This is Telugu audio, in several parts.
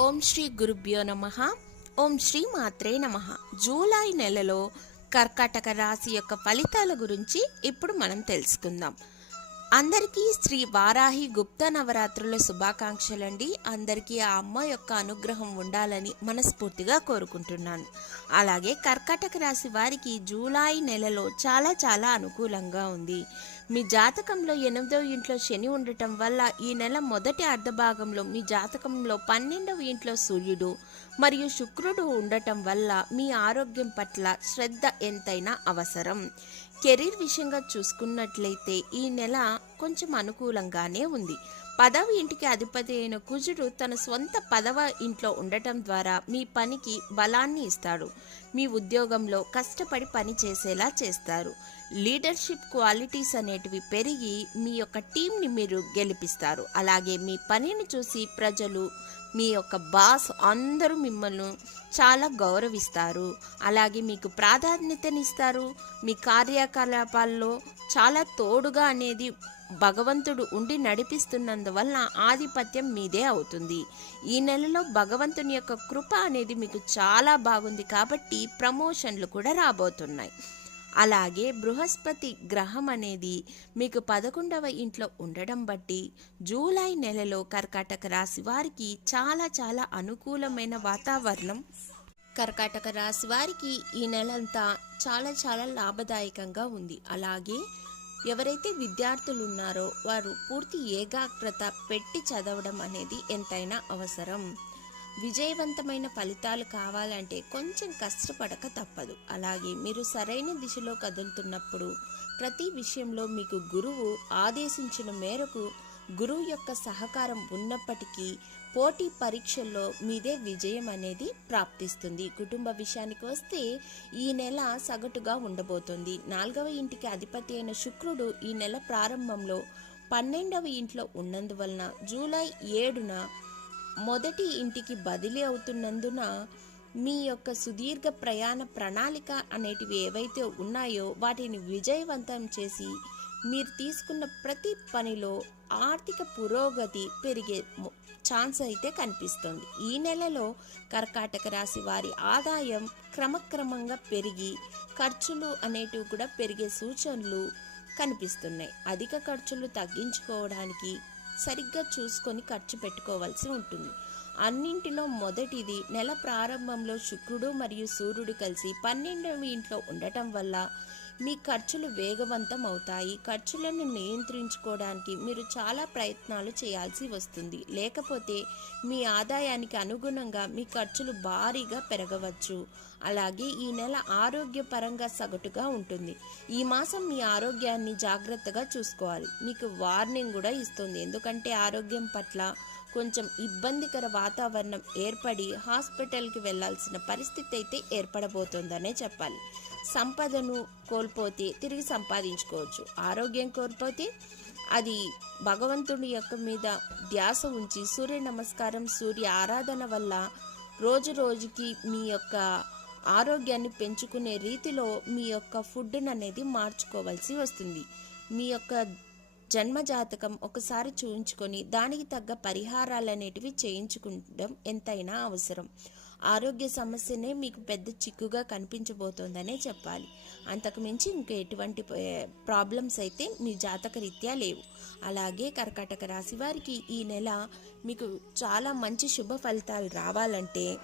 ఓం శ్రీ గురుభ్యో నమ. ఓం శ్రీ మాత్రే నమ. జూలై నెలలో కర్కాటక రాశి యొక్క ఫలితాల గురించి ఇప్పుడు మనం తెలుసుకుందాం. అందరికీ శ్రీ వారాహి గుప్త నవరాత్రుల శుభాకాంక్షలండి. అందరికీ ఆ అమ్మ యొక్క అనుగ్రహం ఉండాలని మనస్ఫూర్తిగా కోరుకుంటున్నాను. అలాగే కర్కాటక రాశి వారికి జూలై నెలలో చాలా చాలా అనుకూలంగా ఉంది. మీ జాతకంలో ఎనిమిదవ ఇంట్లో శని ఉండటం వల్ల ఈ నెల మొదటి అర్ధభాగంలో మీ జాతకంలో పన్నెండవ ఇంట్లో సూర్యుడు మరియు శుక్రుడు ఉండటం వల్ల మీ ఆరోగ్యం పట్ల శ్రద్ధ ఎంతైనా అవసరం. కెరీర్ విషయంగా చూసుకున్నట్లయితే ఈ నెల కొంచెం అనుకూలంగానే ఉంది. పదవ ఇంటికి అధిపతి అయిన కుజుడు తన సొంత పదవ ఇంట్లో ఉండటం ద్వారా మీ పనికి బలాన్ని ఇస్తాడు. మీ ఉద్యోగంలో కష్టపడి పని చేసేలా చేస్తారు. లీడర్షిప్ క్వాలిటీస్ అనేటివి పెరిగి మీ యొక్క టీంని మీరు గెలిపిస్తారు. అలాగే మీ పనిని చూసి ప్రజలు మీ యొక్క బాస్ అందరూ మిమ్మల్ని చాలా గౌరవిస్తారు. అలాగే మీకు ప్రాధాన్యతనిస్తారు. మీ కార్యకలాపాల్లో చాలా తోడుగా అనేది భగవంతుడు ఉండి నడిపిస్తున్నందువల్ల ఆధిపత్యం మీదే అవుతుంది. ఈ నెలలో భగవంతుని యొక్క కృప అనేది మీకు చాలా బాగుంది కాబట్టి ప్రమోషన్లు కూడా రాబోతున్నాయి. అలాగే బృహస్పతి గ్రహం అనేది మీకు పదకొండవ ఇంట్లో ఉండడం బట్టి జూలై నెలలో కర్కాటక రాశి వారికి చాలా చాలా అనుకూలమైన వాతావరణం. కర్కాటక రాశి వారికి ఈ నెలంతా చాలా చాలా లాభదాయకంగా ఉంది. అలాగే ఎవరైతే విద్యార్థులు ఉన్నారో వారు పూర్తి ఏకాగ్రత పెట్టి చదవడం అనేది ఎంతైనా అవసరం. విజయవంతమైన ఫలితాలు కావాలంటే కొంచెం కష్టపడక తప్పదు. అలాగే మీరు సరైన దిశలో కదులుతున్నప్పుడు ప్రతి విషయంలో మీకు గురువు ఆదేశించిన మేరకు గురువు యొక్క సహకారం ఉన్నప్పటికీ పోటీ పరీక్షల్లో మీదే విజయం అనేది ప్రాప్తిస్తుంది. కుటుంబ విషయానికి వస్తే ఈ నెల సగటుగా ఉండబోతుంది. నాలుగవ ఇంటికి అధిపతి అయిన శుక్రుడు ఈ నెల ప్రారంభంలో పన్నెండవ ఇంట్లో ఉన్నందువలన జూలై ఏడున మొదటి ఇంటికి బదిలీ అవుతున్నందున మీ యొక్క సుదీర్ఘ ప్రయాణ ప్రణాళిక అనేటివి ఏవైతే ఉన్నాయో వాటిని విజయవంతం చేసి మీరు తీసుకున్న ప్రతి పనిలో ఆర్థిక పురోగతి పెరిగే ఛాన్స్ అయితే కనిపిస్తుంది. ఈ నెలలో కర్కాటక రాశి వారి ఆదాయం క్రమక్రమంగా పెరిగి ఖర్చులు అనేటివి కూడా పెరిగే సూచనలు కనిపిస్తున్నాయి. అధిక ఖర్చులు తగ్గించుకోవడానికి సరిగ్గా చూసుకొని ఖర్చు పెట్టుకోవాల్సి ఉంటుంది. అన్నింటిలో మొదటిది నెల ప్రారంభంలో శుక్రుడు మరియు సూర్యుడు కలిసి పన్నెండవ ఇంట్లో ఉండటం వల్ల మీ ఖర్చులు వేగవంతం అవుతాయి. ఖర్చులను నియంత్రించుకోవడానికి మీరు చాలా ప్రయత్నాలు చేయాల్సి వస్తుంది. లేకపోతే మీ ఆదాయానికి అనుగుణంగా మీ ఖర్చులు భారీగా పెరగవచ్చు. అలాగే ఈ నెల ఆరోగ్యపరంగా సగటుగా ఉంటుంది. ఈ మాసం మీ ఆరోగ్యాన్ని జాగ్రత్తగా చూసుకోవాలి. మీకు వార్నింగ్ కూడా ఇస్తుంది. ఎందుకంటే ఆరోగ్యం పట్ల కొంచెం ఇబ్బందికర వాతావరణం ఏర్పడి హాస్పిటల్కి వెళ్ళాల్సిన పరిస్థితి అయితే ఏర్పడబోతోందనే చెప్పాలి. సంపదను కోల్పోతే తిరిగి సంపాదించుకోవచ్చు. ఆరోగ్యం కోల్పోతే అది భగవంతుడి యొక్క మీద ధ్యాస ఉంచి సూర్య నమస్కారం సూర్య ఆరాధన వల్ల రోజు రోజుకి మీ యొక్క ఆరోగ్యాన్ని పెంచుకునే రీతిలో మీ యొక్క ఫుడ్ని అనేది మార్చుకోవాల్సి వస్తుంది. మీ యొక్క జన్మజాతకం ఒకసారి చూయించుకొని దానికి తగ్గ పరిహారాలు అనేటివి ఎంతైనా అవసరం. ఆరోగ్య సమస్యనే మీకు పెద్ద చిక్కుగా కనిపించబోతోందనే చెప్పాలి. అంతకుమించి ఇంక ఎటువంటి ప్రాబ్లమ్స్ అయితే మీ జాతక రీత్యా లేవు. అలాగే కర్కాటక రాశి వారికి ఈ నెల మీకు చాలా మంచి శుభ ఫలితాలు రావాలంటే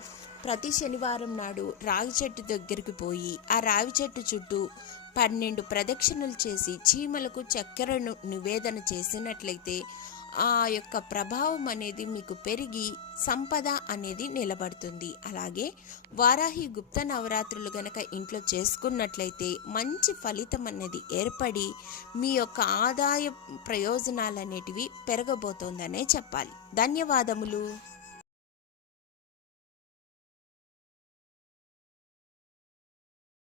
ప్రతి శనివారం నాడు రాగి చెట్టు దగ్గరికి పోయి ఆ రావి చెట్టు చుట్టూ పన్నెండు ప్రదక్షిణలు చేసి చీమలకు చక్కెరను నివేదన చేసినట్లయితే ఆ యొక్క ప్రభావం అనేది మీకు పెరిగి సంపద అనేది నిలబడుతుంది. అలాగే వారాహి గుప్త నవరాత్రులు గనక ఇంట్లో చేసుకున్నట్లయితే మంచి ఫలితం అనేది ఏర్పడి మీ యొక్క ఆదాయ ప్రయోజనాలు అనేటివి పెరగబోతోందనే చెప్పాలి. ధన్యవాదములు.